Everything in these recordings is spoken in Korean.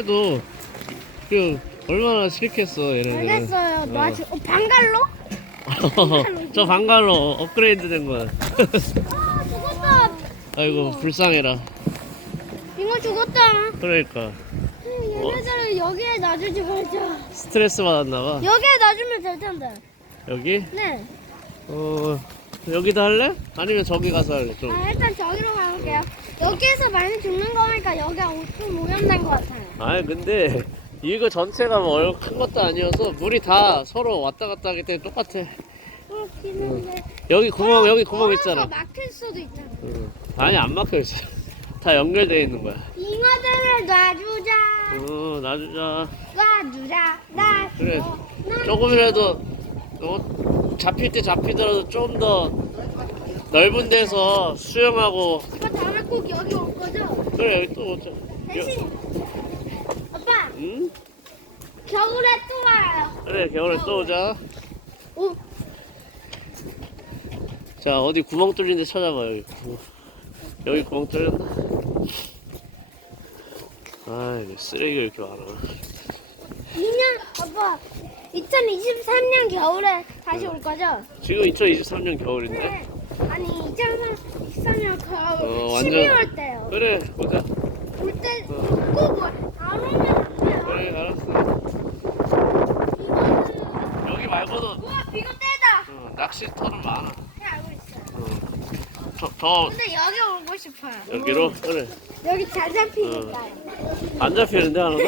그래도 그 얼마나 싫겠어 얘네들은. 알겠어요. 어. 나 지금 어, 방갈로? 저 방갈로 업그레이드 된 거야. 아 죽었다. 아이고 불쌍해라. 빙어 죽었다. 그러니까 얘네들을 여기에 놔주지 말자. 스트레스 받았나 봐. 여기에 놔주면 될 텐데. 여기? 네. 어 여기다 할래? 아니면 저기 가서 할래? 좀. 아 일단 저기로 가볼게요. 여기에서 많이 죽는 거니까 여기가 좀 오염된 것 같아요. 아니 근데 이거 전체가 뭐큰 것도 아니어서 물이 다 서로 왔다 갔다 하기 때문에 똑같아. 그렇긴 한데. 여기 구멍 여기 구멍 있잖아. 막힐 수도 있잖아. 응. 아니 안 막혀 있어. 다 연결돼 있는 거야. 빙어들을 놔주자. 어 놔주자. 놔주자. 놔. 그래. 놔. 조금이라도 어, 잡힐 때 잡히더라도 좀 더 넓은 데서 수영하고 아빠 다음에 꼭 여기 올 거죠? 그래 여기 또 오자. 대신 아빠 응? 겨울에 또 와요. 그래 겨울에 또 오자. 오, 자 어디 구멍 뚫린 데 찾아봐 여기 구멍. 여기 구멍 뚫렸나? 아 이거 쓰레기가 이렇게 많아 2년 아빠 2023년 겨울에 다시 올 거죠? 지금 2023년 겨울인데 네. 아니 2023년 겨울 어, 완전- 12월 때요. 그래 보자 올때꼭안 오면 안 돼요. 그래 알았어 이거는 여기 말고도 우와 비가 떼다. 어, 낚시터는 많아 네 알고 있어요. 어. 더, 더 근데 여기 오고 싶어요. 여기로 그래 여기 잘 잡히니까. 안 잡히는데 하나도?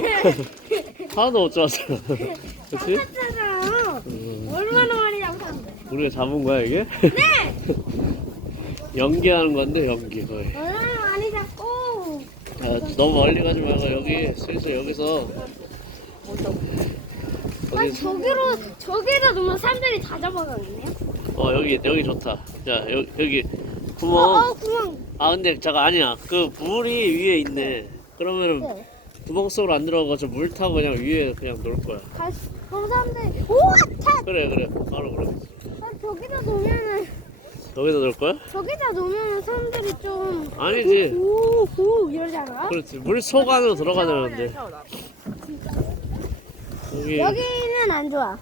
하나도 못 잡았어 그치? 잡았잖아요. 음, 얼마나 많이 잡았는데? 우리가 잡은 거야 이게? 네. 연기하는 건데 연기 거의. 얼마나 많이 잡고. 아, 너무 멀리 가지 말고 여기 슬슬 여기서. 아 여기 저기로 저기다 놓으면 사람들이 다 잡아가겠네요. 어 여기 여기 좋다. 자 여기 여기. 어, 구멍. 어 그냥 아 근데 잠깐 아니야. 그 물이 위에 있네. 그러면은 네. 구멍 속으로 안 들어가고 저 물 타고 그냥 위에 그냥 놀 거야. 갈 수- 그럼 사람들이 우와! 차. 그래 그래. 바로 아, 저기다 놓으면은 여기다 놀 거야? 저기다 놓으면은 사람들이 좀 아니지 오오 이러잖아. 그렇지 물속 안으로 들어가자는데 여기 여기는 안 좋아.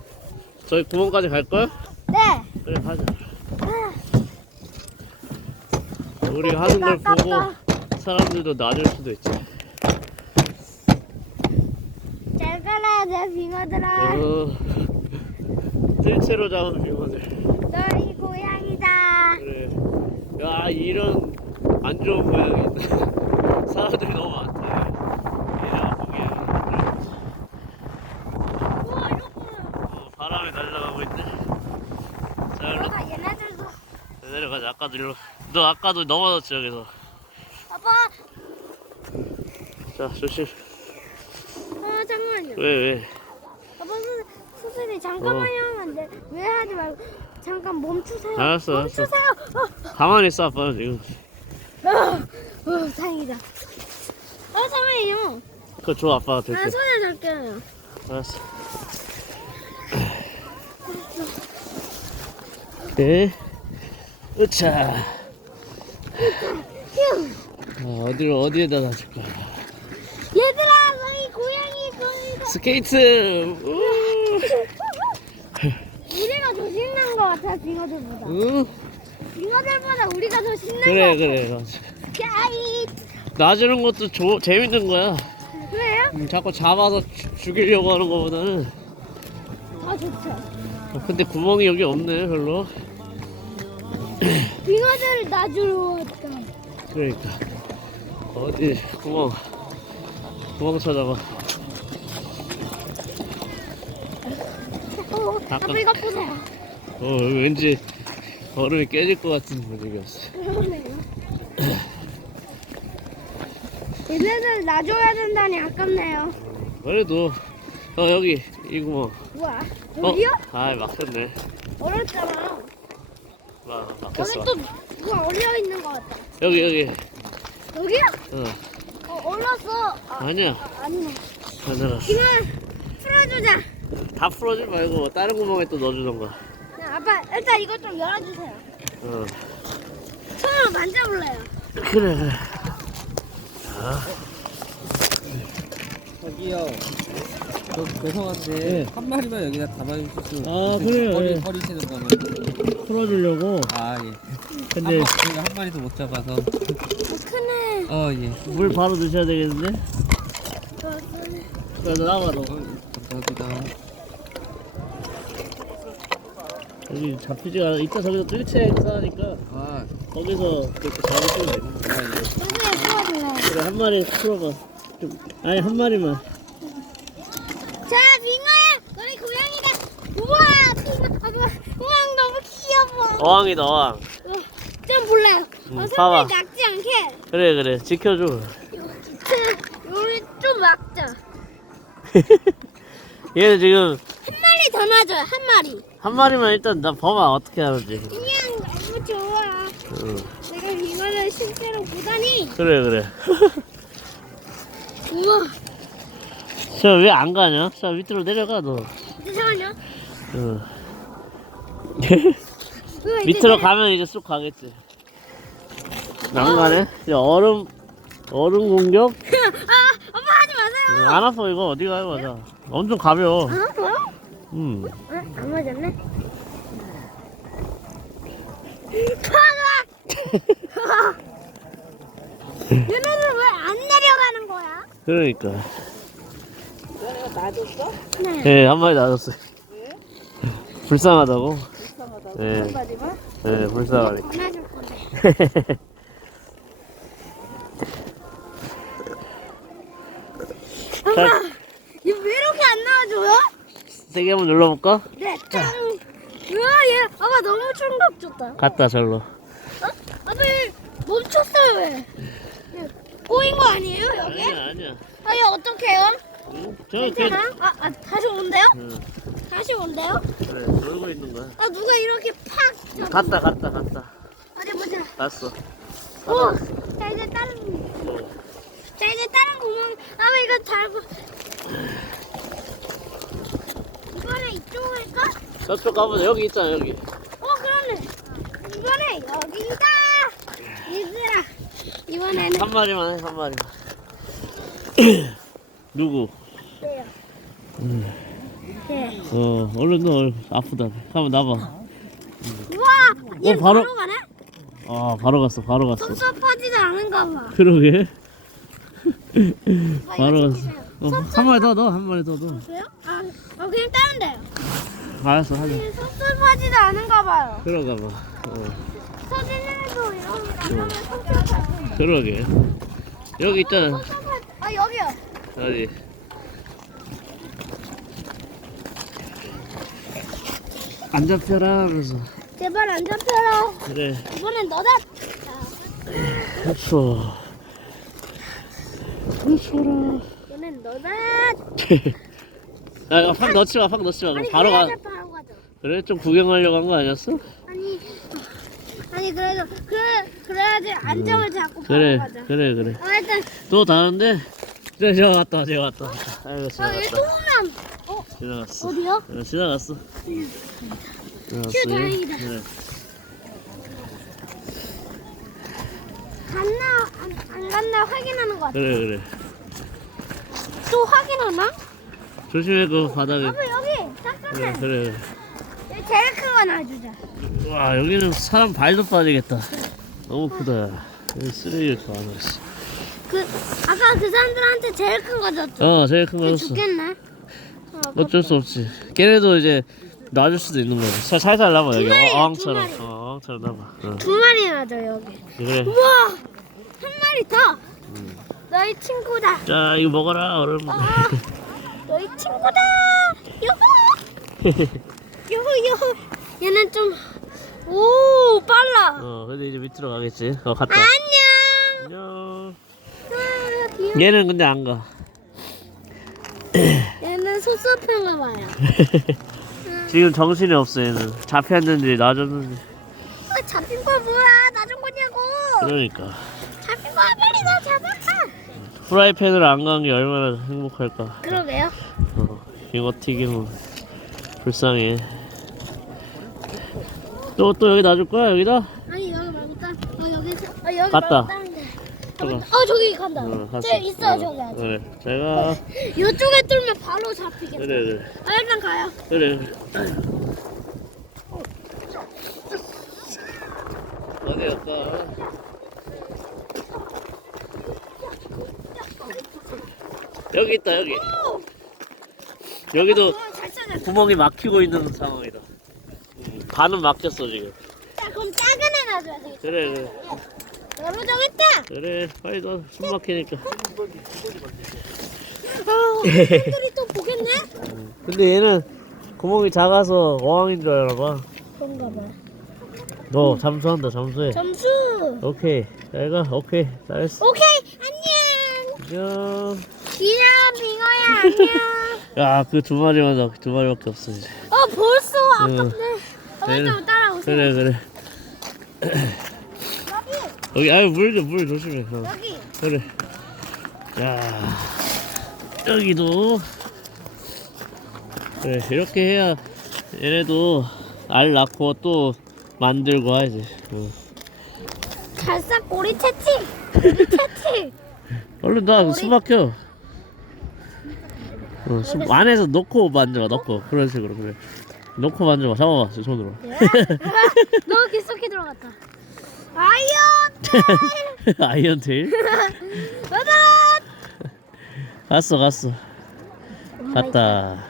저기 구멍까지 갈 거야? 네. 그래 가자 아, 우리 하는 걸 보고. 사람들도 놔줄 수도 있지 잘 가라 내 빙어들아. 어 뜰채로 잡은 빙어들 너희 고양이다. 그래 야 이런 안 좋은 모양이 있다. 사람들이 너무 많다. 우와 이거 보여. 어, 바람에 날아가고 있네. 자 일로. 그러다 얘네들도? 내려가자 아까도 일로. 너 아까도 넘어졌지 여기서. 아빠. 자 조심. 아 잠깐만요. 왜 왜? 아빠 수, 수술이. 잠깐만요 하면 안 돼. 왜 하지 말고 잠깐 멈추세요. 알았어, 알았어. 멈추세요. 가만히 있어 아빠는 지금 어, 어, 어 다행이다. 아 잠깐만요. 그거 줘 아빠가 될게 아 손을 잡게요. 알았어 오케이 으차 휴. 아, 어디를 어디에다 놔줄 거야 얘들아 너희 고양이 거기가. 스케이트 우! 더 신난 것 같아 빙어들보다. 우! 빙어들보다 우리가 더 신난 그래 것 그래 맞아. 같아. 야이. 놔주는 것도 조, 재밌는 거야 그래요? 음, 자꾸 잡아서 죽- 죽이려고 하는 거보다는 더 좋죠. 어, 근데 구멍이 여기 없네 별로 빙어들을 놔주러 왔다. 그러니까 어디 구멍 구멍 찾아봐 어, 아까- 아빠 이거 보세요. 어 여기 왠지 얼음이 깨질 것 같은 분위기였어 그러네요. 얘네들 놔줘야 된다니 아깝네요. 그래도 어 여기 이 구멍 우와, 어? 여기요? 아 막혔네 어렵잖아. 아, 여기 막혔어 또 누가 얼려 있는 것 같다. 여기 여기 여기요? 어 어, 얼렸어. 아, 아니야 아, 아니네. 안 알았어 이거 풀어주자. 다 풀어주지 말고 다른 구멍에 또 넣어주던가 자, 아빠 일단 이거 좀 열어주세요. 어 손으로 만져볼래요. 그래 그래 자 저기요. 저 죄송한데 네. 한 마리만 여기다 담아주실 수. 아, 그 그래요, 버리, 예. 버리시는 거는. 풀어주려고. 아 예. 근데 한, 마- 저희가 한 마리도 못 잡아서. 어, 크네. 어 예. 물 바로 넣으셔야 되겠는데? 그래서 나와 너. 어, 감사합니다. 여기 잡히지가 않아. 이따 저기서 뜰채 행사하니까 아, 거기서 그렇게 잡으시면 예. 선생님 풀어줄래? 그래 한 마리 풀어봐. 좀 아니 한 마리만. 자, 빙어야, 너희 고양이가 우와, 빙어, 아, 그만. 우와, 너무 귀여워. 어항이다 어항. 어, 좀 볼래요. 음, 어, 봐봐. 선생님 낙지 않게. 그래 그래 지켜줘. 그, 우리 좀 막자. 얘는 지금 한 마리 더 놔줘요, 한 마리. 한 마리만 일단 나 봐봐 어떻게 하는지. 그냥 너무 좋아. 응. 내가 빙어를 실제로 보다니. 그래 그래. 우와, 저 왜 안 가냐? 자 밑으로 내려가 너. 잠깐만요. 응. 이제 밑으로 내려- 가면 이제 쑥 가겠지. 안 가네? 이제 얼음 얼음 공격? 아, 엄마 하지 마세요. 응, 안 아파 이거 어디 가요 맞아. 엄청 가벼워. 어? 뭐? 음. 어? 안 맞았네? 파가! 얘네들 왜안 내려가는 거야? 그러니까. 네. 네, 한 마리 놔줬어요. 불쌍하다고? 네. 네, 불쌍하니까. 안아줄 건데. 엄마! 이거 왜 이렇게 안 나와줘요? 세게 한번 눌러볼까? 네, 짱! 우와, 얘, 아빠 너무 충격 줬다. 갔다, 절로. 어? 아빠 얘 멈췄어요, 왜? 네, 꼬인 거 아니에요, 여기? 아니야, 아니야. 아, 얘 어떡해요? 응? 저, 괜찮아? 그, 아, 아, 다시 온대요? 응, 다시 온대요? 그래, 놀고 있는 거야. 아, 누가 이렇게 팍! 잡- 갔다, 갔다, 갔다. 어디 보자. 갔어. 오! 자, 이제 다른, 자, 이제 다른 구멍. 아빠 이거 잘, 보- 이번에 이쪽일까? 저쪽 가보자. 여기 있잖아, 여기. 어, 그러네. 이번에 여기다! 얘들아, 이번에는. 한 마리만 해, 한 마리만. 누구? 음. 네. 어, 얼른 너 얼- 아프다. 한번 나봐. 우와! 얘 어, 바로- 바로 가네? 아, 바로 갔어, 바로 갔어. 섭섭하지도 않은가 봐. 그러게. 아, 바로 갔어. 어, 한 마리 더 넣어, 한 마리 더 넣어. 아, 아 그냥 다른 데요. 알았어, 하자. 얘 섭섭하지도 않은가 봐요. 들어가 봐. 어, 서진이도 이런 거 나가면 섭섭하지. 그러게. 여기 있잖아. 섭섭하지. 아, 여기요. 어디? 안 잡혀라 그래서 제발 안 잡혀라. 그래 이번엔 너다. 잡혀 잡혀라 이번엔 너다. 아, 팍 넣지 마, 팍 넣지 마. 그럼 아니, 바로 가. 바로. 그래? 좀 구경하려고 한 거 아니었어? 아니, 아니 그래도 그 그래야지 안정을 잡고 바로 그래, 가자. 그래, 그래. 아, 일단 또 다른데? 네, 제가 왔다, 제가 왔다. 아이고, 아, 얘또 지나갔다. 오면 어 지나갔어. 어디요? 어, 지나갔어. 지나갔어. 휴, 다행이다. 그래. 갔나 안, 안 갔나 확인하는 거 같아. 그래, 그래. 또 확인하나? 조심해, 그 바닥에. 아빠 여기 그래, 잠깐만. 그래. 여기 제일 큰 거 놔주자. 와, 여기는 사람 발도 빠지겠다. 너무 크다. 여기 쓰레기 이렇게 많아. 씨. 그 아까 그 사람들한테 제일 큰 거 줬죠. 어, 제일 큰걔 거였어. 죽겠네. 어, 어쩔 수 없지. 걔네도 이제 놔줄 수도 있는 거지. 살- 살살 놔봐 여기 마리야, 두 어항처럼. 마리. 어, 어항처럼 놔봐. 어. 두 마리 놔줘 여기. 그래. 우와 한 마리 더. 너희 친구다. 자 이거 먹어라 얼음. 아, 너희 친구다. 요호. 요호 요호. 얘는 좀. 오 빨라. 어, 근데 이제 밑으로 가겠지. 어, 갔다. 안녕. 안녕. 아, 귀여워. 얘는 근데 안 가. 얘는 섭섭한가 봐요. 지금 정신이 없어 얘는. 잡혔는지 놔줬는지. 아, 잡힌 거 뭐야? 놔준 거냐고. 그러니까. 잡힌 거야 빨리 나. 프라이팬으로 안간 게 얼마나 행복할까. 그러게요. 어, 이거 튀기면 불쌍해. 또 또 여기 놔줄 거야 여기다? 아니 여기 말고 딴. 어 여기 어 여기 갔다. 말고 다른데. 어 저기 간다. 어, 갔어. 저 있어요 어, 저기 아직. 그래. 제가 이쪽에 뚫면 바로 잡히겠다. 그래 그래 아 일단 가요. 그래. 그래. 어디 갈까? 여기 있다 여기. 여기도 찾아. 구멍이 막히고 있는 상황이다. 음, 반은 막혔어 지금. 자 그럼 작은 애 놔줘야 되겠다. 그래 그래 여러 정했다. 그래 빨리 너숨 막히니까. 아 사람들이 또 보겠네. 근데 얘는 구멍이 작아서 어항인 줄 알아 봐. 그런가 봐. 너 잠수한다 잠수해. 점수. 오케이 잘가 오케이 잘했어. 오케이 안녕. 안녕. 기야 빙어야 안녕. 야 그 두 마리만 더, 두 마리밖에 없어 이제. 어 벌써 응. 아깝네. 어머니 좀 따라오세요. 그래 그래. 여기 여기 아유 물물 조심해. 어. 여기. 그래. 야 여기도 그래 이렇게 해야 얘네도 알 낳고 또 만들고 하지. 어. 갈색 꼬리 채치. 꼬리 채치. 얼른 나 숨 막혀. 어, 숨 안에서 넣고 만져봐 넣고 그런 식으로 그래. 넣고 만져봐 잡아봐 저 손으로. 네? 너무 깊숙이 들어갔다. 아이언. 아이언 테일? 맞아. 갔어 갔어 갔다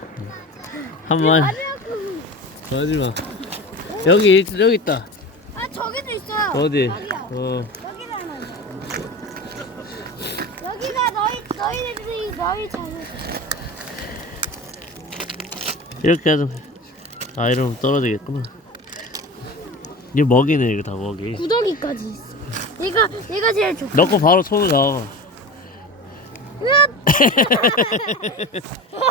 한 마리 마지막은 마지막 여기 있- 여기 있다 아 저기도 있어요. 어디 여기요. 어 여기잖아. 여기가 너희 너희들이 너희 자식. 이렇게 하자 아 이러면 떨어지겠구나 이게 먹이네 이거 다 먹이 구더기까지 있어. 얘가 얘가 제일 좋다. 넣고 바로 손을! 아, 어,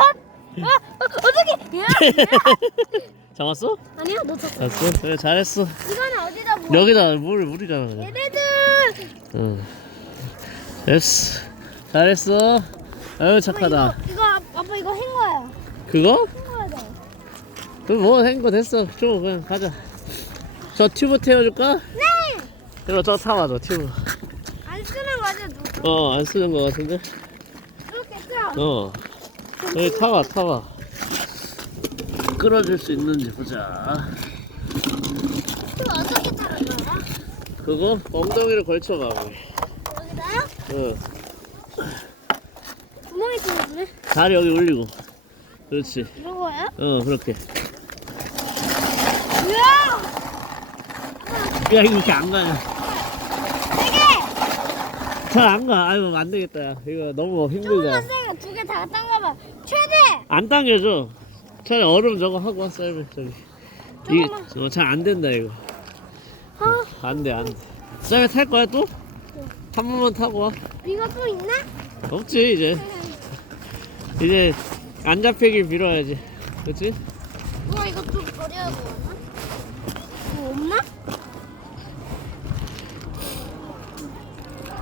어떻게? 야, 야. 잡았어? 아니야, 놓쳤어. 잡았어? 그래 잘했어 이거는 어디다 뭐? 여기다 물 물이잖아 그냥. 얘네들. 응 됐어 잘했어 아유 착하다 이거, 이거 아- 아빠 이거 한 거야. 그거? 돼. 그뭐 한거 됐어 줘 그냥 가자 저 튜브 태워줄까? 네. 이거 저 타봐 저 튜브 안 쓰는 거지 누구? 어 안 쓰는 거 같은데 그렇겠죠. 어 여기 타봐 타봐 끌어줄 수 있는지 보자 또 어떻게 타는 거야? 그거 엉덩이를 걸쳐봐 거기. 여기다요? 어 구멍이 뚫렸네. 다리 여기 올리고 그렇지 이런 거예요? 어 그렇게 우와! 야 이거 이렇게 안 가냐 세 개. 잘안 가 아유 안 되겠다 야 이거 너무 힘들다 조금만 세게 두개 다 당겨봐. 최대. 안 당겨져 차라리 얼음 저거 하고 와 쌀면 저기 이게 조금만. 잘안 된다 이거 어, 안 돼 안돼 쌀에 탈 거야 또? 한 번만 타고 와 이거 또 있나? 없지 이제 이제 안 잡히길 빌어야지 그렇지? 우와 이거 좀 버려야 되나? 뭐 없나?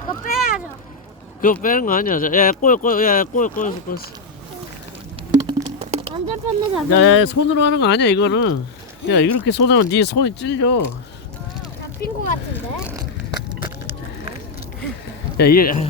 이거 빼야죠. 그거 빼는 거 아니야 자, 야 꼬여 꼬여 야 꼬여 꼬여서 안. 야, 야 손으로 하는 거 아니야 이거는 야 이렇게 손으로 네 손이 찔려 잡힌 거 같은데. 야 이게 아휴,